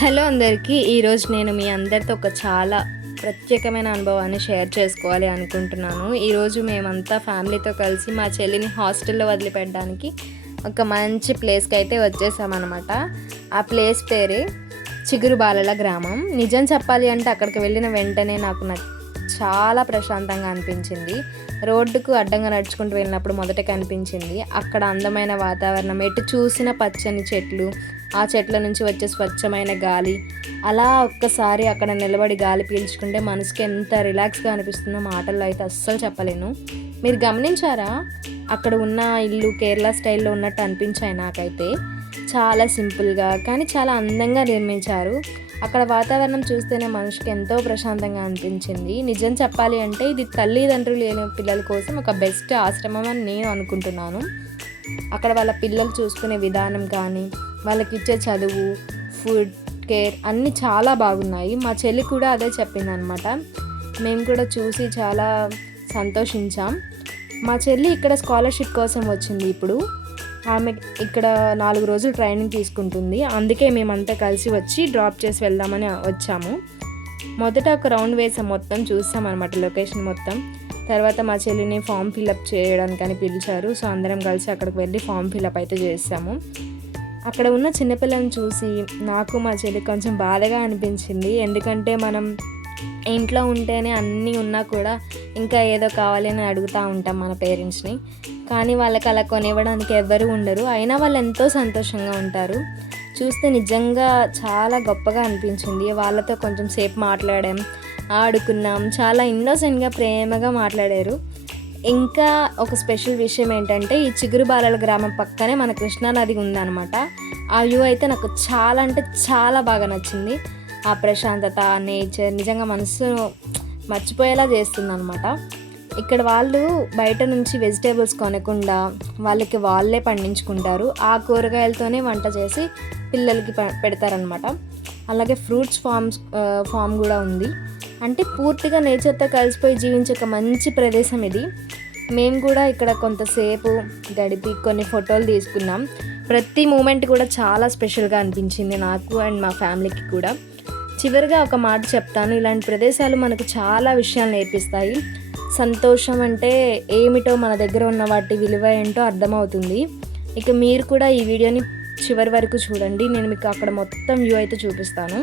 Hello అందరికీ. ఈరోజు నేను మీ అందరితో ఒక చాలా ప్రత్యేకమైన అనుభవాన్ని షేర్ చేసుకోవాలి అనుకుంటున్నాను. ఈరోజు మేమంతా ఫ్యామిలీతో కలిసి మా చెల్లిని హాస్టల్లో వదిలిపెట్టడానికి ఒక మంచి ప్లేస్కి అయితే వచ్చేసామన్నమాట. ఆ ప్లేస్ పేరే చిగురుబాలల గ్రామం. నిజం చెప్పాలి అంటే అక్కడికి వెళ్ళిన వెంటనే నాకు చాలా ప్రశాంతంగా అనిపించింది. రోడ్డుకు అడ్డంగా నడుచుకుంటూ వెళ్ళినప్పుడు మొదట కనిపించింది అక్కడ అందమైన వాతావరణం, ఎటు చూసిన పచ్చని చెట్లు, ఆ చెట్ల నుంచి వచ్చే స్వచ్ఛమైన గాలి. అలా ఒక్కసారి అక్కడ నిలబడి గాలి పీల్చుకుంటే మనసుకి ఎంత రిలాక్స్గా అనిపిస్తుందో మాటల్లో అయితే అస్సలు చెప్పలేను. మీరు గమనించారా? అక్కడ ఉన్న ఇల్లు కేరళ స్టైల్లో ఉన్నట్టు అనిపించాయి నాకైతే. చాలా సింపుల్గా కానీ చాలా అందంగా నిర్మించారు. అక్కడ వాతావరణం చూస్తేనే మనిషికి ఎంతో ప్రశాంతంగా అనిపించింది. నిజం చెప్పాలి అంటే ఇది తల్లిదండ్రులు లేని పిల్లల కోసం ఒక బెస్ట్ ఆశ్రమం అని నేను అనుకుంటున్నాను. అక్కడ వాళ్ళ పిల్లలు చూసుకునే విధానం కానీ, వాళ్ళకి ఇచ్చే చదువు, ఫుడ్, కేర్ అన్నీ చాలా బాగున్నాయి. మా చెల్లి కూడా అదే చెప్పింది అనమాట. మేము కూడా చూసి చాలా సంతోషించాం. మా చెల్లి ఇక్కడ స్కాలర్షిప్ కోసం వచ్చింది. ఇప్పుడు ఆమె ఇక్కడ 4 రోజులు ట్రైనింగ్ తీసుకుంటుంది. అందుకే మేమంతా కలిసి వచ్చి డ్రాప్ చేసి వెళ్దామని వచ్చాము. మొదట ఒక రౌండ్ వేసాం, మొత్తం చూసాం అనమాట లొకేషన్ మొత్తం. తర్వాత మా చెల్లిని ఫామ్ ఫిలప్ చేయడానికని పిలిచారు. సో అందరం కలిసి అక్కడికి వెళ్ళి ఫామ్ ఫిలప్ అయితే చేసాము. అక్కడ ఉన్న చిన్నపిల్లని చూసి నాకు మా చెల్లి కొంచెం బాధగా అనిపించింది. ఎందుకంటే మనం ఇంట్లో ఉంటేనే అన్నీ ఉన్నా కూడా ఇంకా ఏదో కావాలి అని అడుగుతూ ఉంటాం మన పేరెంట్స్ని. కానీ వాళ్ళకి అలా కొనివ్వడానికి ఎవ్వరూ ఉండరు. అయినా వాళ్ళు ఎంతో సంతోషంగా ఉంటారు. చూస్తే నిజంగా చాలా గొప్పగా అనిపించింది. వాళ్ళతో కొంచెం సేపు మాట్లాడాం, ఆడుకున్నాం. చాలా ఇన్నోసెంట్గా ప్రేమగా మాట్లాడారు. ఇంకా ఒక స్పెషల్ విషయం ఏంటంటే ఈ చిగురుబాలల గ్రామం పక్కనే మన కృష్ణానది ఉందన్నమాట. ఆ వ్యూ అయితే నాకు చాలా అంటే చాలా బాగా నచ్చింది. ఆ ప్రశాంతత, ఆ నేచర్ నిజంగా మనసు మర్చిపోయేలా చేస్తుంది అనమాట. ఇక్కడ వాళ్ళు బయట నుంచి వెజిటేబుల్స్ కొనకుండా వాళ్ళకి వాళ్ళే పండించుకుంటారు. ఆ కూరగాయలతోనే వంట చేసి పిల్లలకి పెడతారనమాట. అలాగే ఫ్రూట్స్ ఫామ్ కూడా ఉంది. అంటే పూర్తిగా నేచర్తో కలిసిపోయి జీవించే ఒక మంచి ప్రదేశం ఇది. మేము కూడా ఇక్కడ కొంతసేపు గడిపి కొన్ని ఫోటోలు తీసుకున్నాం. ప్రతి మూమెంట్ కూడా చాలా స్పెషల్గా అనిపించింది నాకు అండ్ మా ఫ్యామిలీకి కూడా. చివరిగా ఒక మాట చెప్తాను, ఇలాంటి ప్రదేశాలు మనకు చాలా విషయాలు నేర్పిస్తాయి. సంతోషం అంటే ఏమిటో, మన దగ్గర ఉన్న వాటి విలువ ఏంటో అర్థమవుతుంది. ఇక మీరు కూడా ఈ వీడియోని చివరి వరకు చూడండి. నేను మీకు అక్కడ మొత్తం వ్యూ అయితే చూపిస్తాను.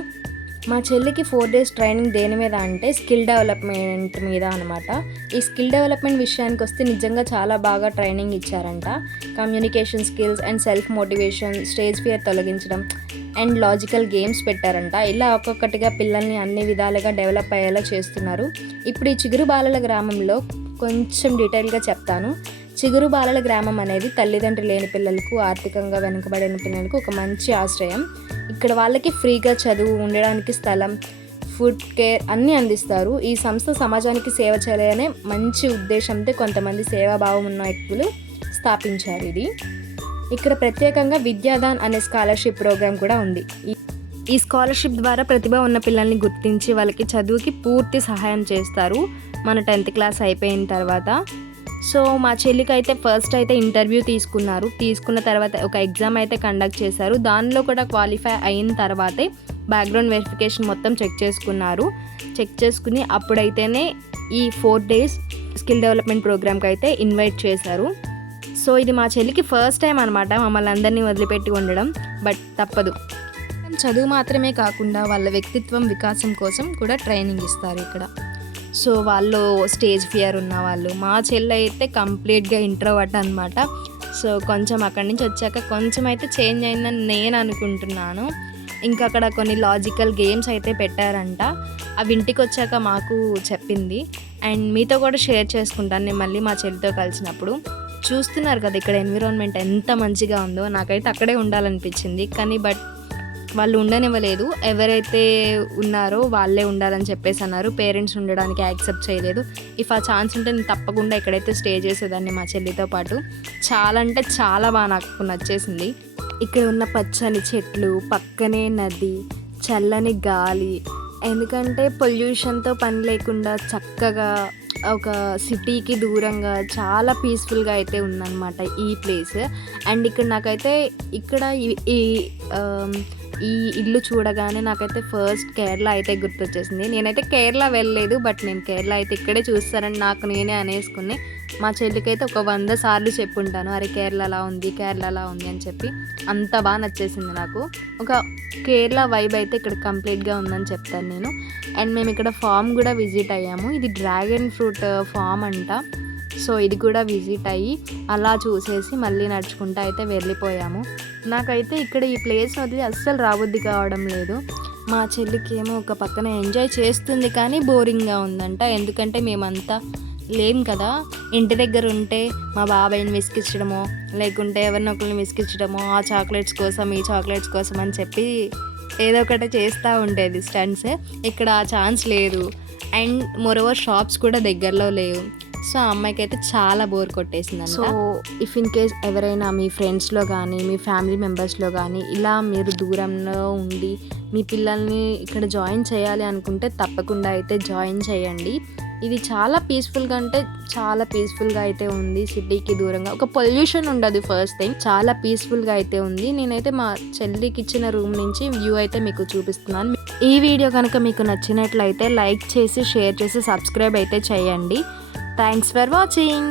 మా చెల్లికి 4 days ట్రైనింగ్ దేని మీద అంటే స్కిల్ డెవలప్మెంట్ మీద అనమాట. ఈ స్కిల్ డెవలప్మెంట్ విషయానికి వస్తే నిజంగా చాలా బాగా ట్రైనింగ్ ఇచ్చారంట. Communication skills and self motivation, stage fear తొలగించడం అండ్ లాజికల్ గేమ్స్ పెట్టారంట. ఇలా ఒక్కొక్కటిగా పిల్లల్ని అన్ని విధాలుగా డెవలప్ అయ్యేలా చేస్తున్నారు. ఇప్పుడు ఈ చిగురుబాలల గ్రామంలో కొంచెం డీటెయిల్గా చెప్తాను. చిగురుబాలల గ్రామం అనేది తల్లిదండ్రులు లేని పిల్లలకు, ఆర్థికంగా వెనుకబడిన పిల్లలకు ఒక మంచి ఆశ్రయం. ఇక్కడ వాళ్ళకి ఫ్రీగా చదువు, ఉండడానికి స్థలం, ఫుడ్, కేర్ అన్నీ అందిస్తారు. ఈ సంస్థ సమాజానికి సేవ చేయాలనే మంచి ఉద్దేశంతో కొంతమంది సేవాభావం ఉన్న వ్యక్తులు స్థాపించారు ఇది. ఇక్కడ ప్రత్యేకంగా విద్యాదాన్ అనే స్కాలర్షిప్ ప్రోగ్రాం కూడా ఉంది. ఈ స్కాలర్షిప్ ద్వారా ప్రతిభ ఉన్న పిల్లల్ని గుర్తించి వాళ్ళకి చదువుకి పూర్తి సహాయం చేస్తారు మన 10th క్లాస్ అయిపోయిన తర్వాత. సో మా చెల్లికి అయితే ఫస్ట్ అయితే ఇంటర్వ్యూ తీసుకున్న తర్వాత ఒక ఎగ్జామ్ అయితే కండక్ట్ చేశారు. దానిలో కూడా క్వాలిఫై అయిన తర్వాతే బ్యాక్గ్రౌండ్ వెరిఫికేషన్ మొత్తం చెక్ చేసుకుని అప్పుడైతేనే ఈ 4 days స్కిల్ డెవలప్మెంట్ ప్రోగ్రామ్కి అయితే ఇన్వైట్ చేశారు. సో ఇది మా చెల్లికి ఫస్ట్ టైం అనమాట మమ్మల్ని అందరినీ వదిలిపెట్టి ఉండడం. బట్ తప్పదు. చదువు మాత్రమే కాకుండా వాళ్ళ వ్యక్తిత్వం వికాసం కోసం కూడా ట్రైనింగ్ ఇస్తారు ఇక్కడ. సో వాళ్ళు స్టేజ్ ఫియర్ ఉన్న వాళ్ళు, మా చెల్లి అయితే కంప్లీట్గా ఇంట్రోవర్ట్ అనమాట. సో కొంచెం అక్కడి నుంచి వచ్చాక కొంచెం అయితే చేంజ్ అయిందని నేను అనుకుంటున్నాను. ఇంకా అక్కడ కొన్ని లాజికల్ గేమ్స్ అయితే పెట్టారంట. అవి ఇంటికి వచ్చాక మాకు చెప్పింది అండ్ మీతో కూడా షేర్ చేసుకుంటాను నేను మళ్ళీ మా చెల్లితో కలిసినప్పుడు. చూస్తున్నారు కదా ఇక్కడ ఎన్విరాన్మెంట్ ఎంత మంచిగా ఉందో. నాకైతే అక్కడే ఉండాలనిపించింది కానీ వాళ్ళు ఉండనివ్వలేదు. ఎవరైతే ఉన్నారో వాళ్ళే ఉండాలని చెప్పేసి అన్నారు. పేరెంట్స్ ఉండడానికి యాక్సెప్ట్ చేయలేదు. ఇఫ్ ఆ ఛాన్స్ ఉంటే నేను తప్పకుండా ఇక్కడైతే స్టే చేసేదాన్ని మా చెల్లితో పాటు. చాలా అంటే చాలా బాగా నాకు నచ్చేసింది. ఇక్కడ ఉన్న పచ్చని చెట్లు, పక్కనే నది, చల్లని గాలి. ఎందుకంటే పొల్యూషన్తో పని లేకుండా చక్కగా ఒక సిటీకి దూరంగా చాలా పీస్ఫుల్గా అయితే ఉందన్నమాట ఈ ప్లేస్. అండ్ ఇక్కడ నాకైతే ఇక్కడ ఈ ఈ ఇల్లు చూడగానే నాకైతే ఫస్ట్ కేరళ అయితే గుర్తొచ్చేసింది. నేనైతే కేరళ వెళ్ళలేదు, బట్ నేను కేరళ అయితే ఇక్కడే చూస్తానని నాకు నేనే అనేసుకుని మా చెల్లికైతే ఒక 100 సార్లు చెప్పుంటాను, అరే కేరళ అలా ఉంది, కేరళ అలా ఉంది అని చెప్పి. అంత బాగా నచ్చేసింది నాకు. ఒక కేరళ వైబ్ అయితే ఇక్కడ కంప్లీట్గా ఉందని చెప్తాను నేను. అండ్ మేము ఇక్కడ ఫామ్ కూడా విజిట్ అయ్యాము. ఇది డ్రాగన్ ఫ్రూట్ ఫామ్ అంట. సో ఇది కూడా విజిట్ అయ్యి అలా చూసేసి మళ్ళీ నడుచుకుంటూ అయితే వెళ్ళిపోయాము. నాకైతే ఇక్కడ ఈ ప్లేస్ వదిలి అస్సలు రాబుద్ది కావడం లేదు. మా చెల్లికి ఏమో ఒక పక్కన ఎంజాయ్ చేస్తుంది కానీ బోరింగ్గా ఉందంట. ఎందుకంటే మేమంతా లేం కదా, ఇంటి దగ్గర ఉంటే మా బాబాయ్ని విసిగించడమో లేకుంటే ఎవరినొకరిని విసిగించడమో, ఆ చాక్లెట్స్ కోసం ఈ చాక్లెట్స్ కోసం అని చెప్పి ఏదో ఒకటి చేస్తూ ఉండేది స్టంట్స్. ఇక్కడ ఆ ఛాన్స్ లేదు. అండ్ మోరోవర్ షాప్స్ కూడా దగ్గరలో లేవు. సో ఆ అమ్మాయికి అయితే చాలా బోర్ కొట్టేసింది. సో ఇఫ్ ఇన్ కేస్ ఎవరైనా మీ ఫ్రెండ్స్లో కానీ మీ ఫ్యామిలీ మెంబర్స్లో కానీ ఇలా మీరు దూరంలో ఉండి మీ పిల్లల్ని ఇక్కడ జాయిన్ చేయాలి అనుకుంటే తప్పకుండా అయితే జాయిన్ చేయండి. ఇది చాలా పీస్ఫుల్గా, అంటే చాలా పీస్ఫుల్గా అయితే ఉంది. సిటీకి దూరంగా, ఒక పొల్యూషన్ ఉండదు. ఫస్ట్ థింగ్ చాలా పీస్ఫుల్గా అయితే ఉంది. నేనైతే మా చెల్లికి ఇచ్చిన రూమ్ నుంచి వ్యూ అయితే మీకు చూపిస్తున్నాను. ఈ వీడియో కనుక మీకు నచ్చినట్లయితే లైక్ చేసి షేర్ చేసి సబ్స్క్రైబ్ అయితే చేయండి. Thanks for watching.